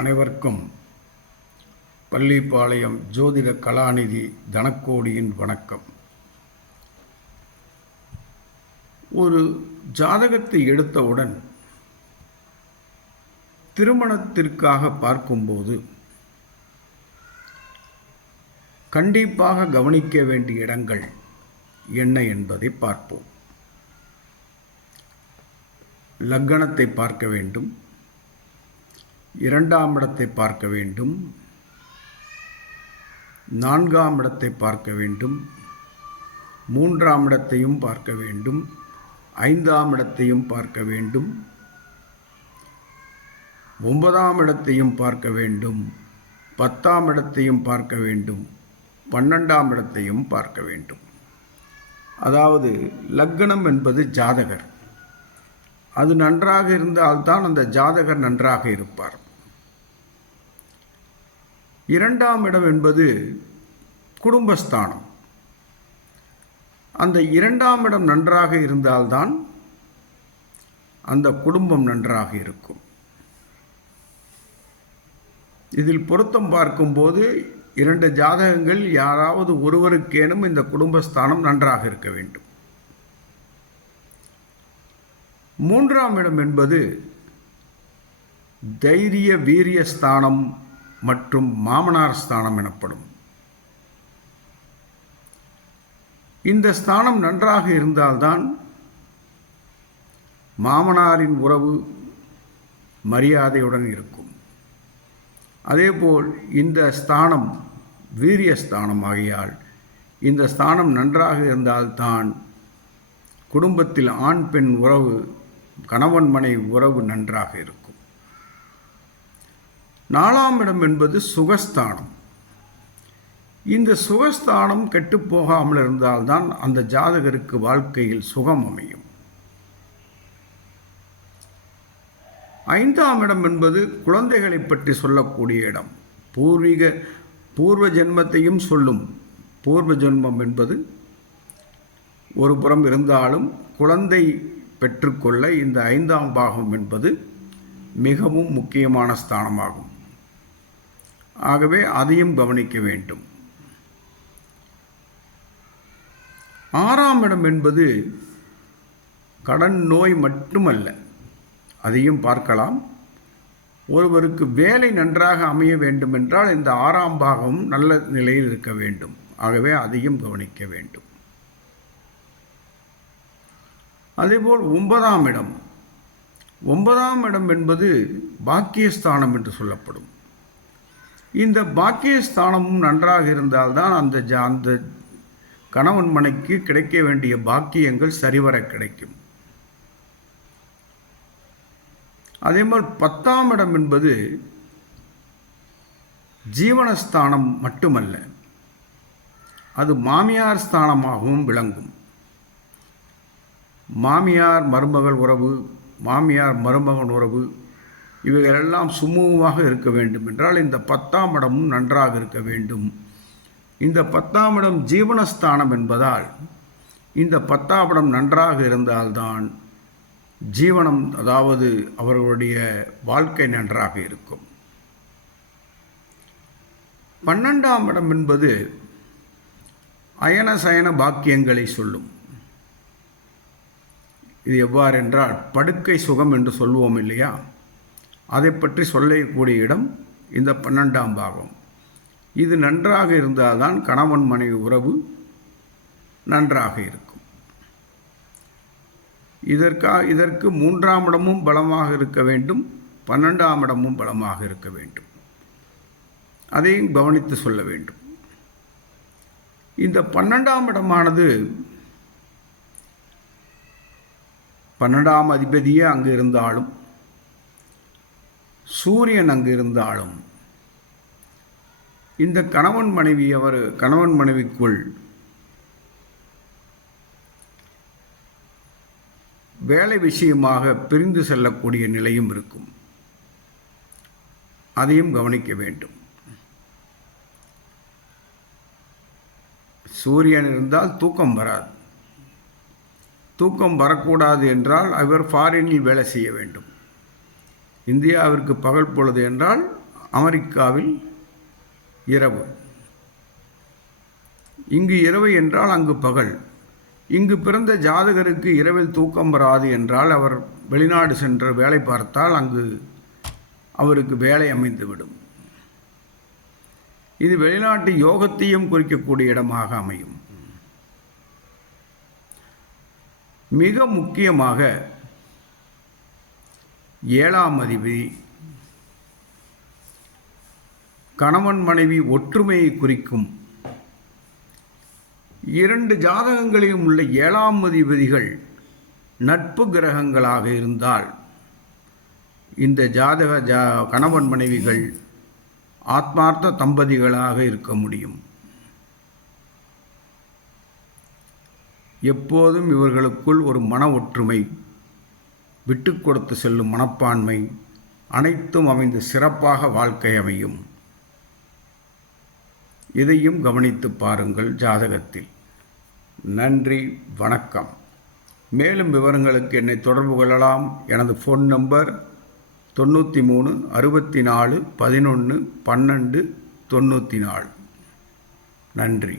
அனைவருக்கும் பள்ளிப்பாளையம் ஜோதிட கலாநிதி தனக்கோடியின் வணக்கம். ஒரு ஜாதகத்தை எடுத்தவுடன் திருமணத்திற்காக பார்க்கும்போது கண்டிப்பாக கவனிக்க வேண்டிய இடங்கள் என்ன என்பதை பார்ப்போம். லக்கணத்தை பார்க்க வேண்டும். இரண்டாம் இடத்தை பார்க்க வேண்டும். நான்காம் இடத்தை பார்க்க வேண்டும். மூன்றாம் இடத்தையும் பார்க்க வேண்டும். ஐந்தாம் இடத்தையும் பார்க்க வேண்டும். ஒன்பதாம் இடத்தையும் பார்க்க வேண்டும். பத்தாம் இடத்தையும் பார்க்க வேண்டும். பன்னெண்டாம் இடத்தையும் பார்க்க வேண்டும். அதாவது லக்னம் என்பது ஜாதகர். அது நன்றாக இருந்தால்தான் அந்த ஜாதகர் நன்றாக இருப்பார். இரண்டாம் இடம் என்பது குடும்பஸ்தானம். அந்த இரண்டாம் இடம் நன்றாக இருந்தால்தான் அந்த குடும்பம் நன்றாக இருக்கும். இதில் பொருத்தம் பார்க்கும்போது இரண்டு ஜாதகங்கள் யாராவது ஒருவருக்கேனும் இந்த குடும்பஸ்தானம் நன்றாக இருக்க வேண்டும். மூன்றாம் இடம் என்பது தைரிய வீரிய ஸ்தானம் மற்றும் மாமனார் ஸ்தானம் எனப்படும். இந்த ஸ்தானம் நன்றாக இருந்தால்தான் மாமனாரின் உறவு மரியாதையுடன் இருக்கும். அதேபோல் இந்த ஸ்தானம் வீரிய ஸ்தானம் ஆகியால் இந்த ஸ்தானம் நன்றாக இருந்தால்தான் குடும்பத்தில் ஆண் பெண் உறவு கணவன் மனைவி உறவு நன்றாக இருக்கும். நாலாம் இடம் என்பது சுகஸ்தானம். இந்த சுகஸ்தானம் கெட்டுப்போகாமல் இருந்தால்தான் அந்த ஜாதகருக்கு வாழ்க்கையில் சுகம் அமையும். ஐந்தாம் இடம் என்பது குழந்தைகளை பற்றி சொல்லக்கூடிய இடம். பூர்வீக பூர்வ ஜென்மத்தையும் சொல்லும். பூர்வ ஜென்மம் என்பது ஒரு புறம் இருந்தாலும் குழந்தை பெற்றுக்கொள்ள இந்த ஐந்தாம் பாகம் என்பது மிகவும் முக்கியமான ஸ்தானமாகும். ஆகவே அதையும் கவனிக்க வேண்டும். ஆறாம் இடம் என்பது கடன் நோய் மட்டுமல்ல அதையும் பார்க்கலாம். ஒருவருக்கு வேலை நன்றாக அமைய வேண்டும் என்றால் இந்த ஆறாம் பாகம் நல்ல நிலையில் இருக்க வேண்டும். ஆகவே அதையும் கவனிக்க வேண்டும். அதேபோல் ஒன்பதாம் இடம். ஒன்பதாம் இடம் என்பது பாக்கியஸ்தானம் என்று சொல்லப்படும். இந்த பாக்கியஸ்தானமும் நன்றாக இருந்தால்தான் அந்த ஜ அந்த கணவன் மனைக்கு கிடைக்க வேண்டிய பாக்கியங்கள் சரிவர கிடைக்கும். அதே மாதிரி பத்தாம் இடம் என்பது ஜீவனஸ்தானம் மட்டுமல்ல அது மாமியார் ஸ்தானமாகவும் விளங்கும். மாமியார் மருமகள் உறவு மாமியார் மருமகன் உறவு இவைகளெல்லாம் சுமூகமாக இருக்க வேண்டும் என்றால் இந்த பத்தாம் இடமும் நன்றாக இருக்க வேண்டும். இந்த பத்தாம் இடம் ஜீவனஸ்தானம் என்பதால் இந்த பத்தாம் இடம் நன்றாக இருந்தால்தான் ஜீவனம் அதாவது அவர்களுடைய வாழ்க்கை நன்றாக இருக்கும். பன்னெண்டாம் இடம் என்பது அயன சயன பாக்கியங்களை சொல்லும். இது எவ்வாறென்றால் படுக்கை சுகம் என்று சொல்வோம் இல்லையா? அதை பற்றி சொல்லக்கூடிய இடம் இந்த பன்னெண்டாம் பாகம். இது நன்றாக இருந்தால்தான் கணவன் மனைவி உறவு நன்றாக இருக்கும். இதற்கா இதற்கு மூன்றாம் இடமும் பலமாக இருக்க வேண்டும் பன்னெண்டாம் இடமும் பலமாக இருக்க வேண்டும். அதையும் கவனித்து சொல்ல வேண்டும். இந்த பன்னெண்டாம் இடமானது பன்னெண்டாம் அதிபதியே அங்கு இருந்தாலும் சூரியன் அங்கு இருந்தாலும் இந்த கணவன் மனைவி அவர் கணவன் மனைவிக்குள் வேலை விஷயமாக பிரிந்து செல்லக்கூடிய நிலையும் இருக்கும். அதையும் கவனிக்க வேண்டும். சூரியன் இருந்தால் தூக்கம் வராது. தூக்கம் வரக்கூடாது என்றால் அவர் ஃபாரினில் வேலை செய்ய வேண்டும். இந்தியாவிற்கு பகல் பொழுது என்றால் அமெரிக்காவில் இரவு. இங்கு இரவு என்றால் அங்கு பகல். இங்கு பிறந்த ஜாதகருக்கு இரவில் தூக்கம் வராது என்றால் அவர் வெளிநாடு சென்று வேலை பார்த்தால் அங்கு அவருக்கு வேலை அமைந்துவிடும். இது வெளிநாட்டு யோகத்தையும் குறிக்கக்கூடிய இடமாக அமையும். மிக முக்கியமாக ஏழாம் அதிபதி கணவன் மனைவி ஒற்றுமையை குறிக்கும் இரண்டு ஜாதகங்களிலும் உள்ள ஏழாம் அதிபதிகள் நட்பு கிரகங்களாக இருந்தால் இந்த ஜாதக ஜா கணவன் மனைவிகள் ஆத்மார்த்த தம்பதிகளாக இருக்க முடியும். எப்போதும் இவர்களுக்குள் ஒரு மன ஒற்றுமை விட்டு கொடுத்து செல்லும் மனப்பான்மை அனைத்தும் அமைந்து சிறப்பாக வாழ்க்கை அமையும். இதையும் கவனித்து பாருங்கள் ஜாதகத்தில். நன்றி வணக்கம். மேலும் விவரங்களுக்கு என்னை தொடர்பு கொள்ளலாம். எனது ஃபோன் நம்பர் தொண்ணூற்றி மூணு அறுபத்தி நாலு பதினொன்று பன்னெண்டு தொண்ணூற்றி நாலு நன்றி.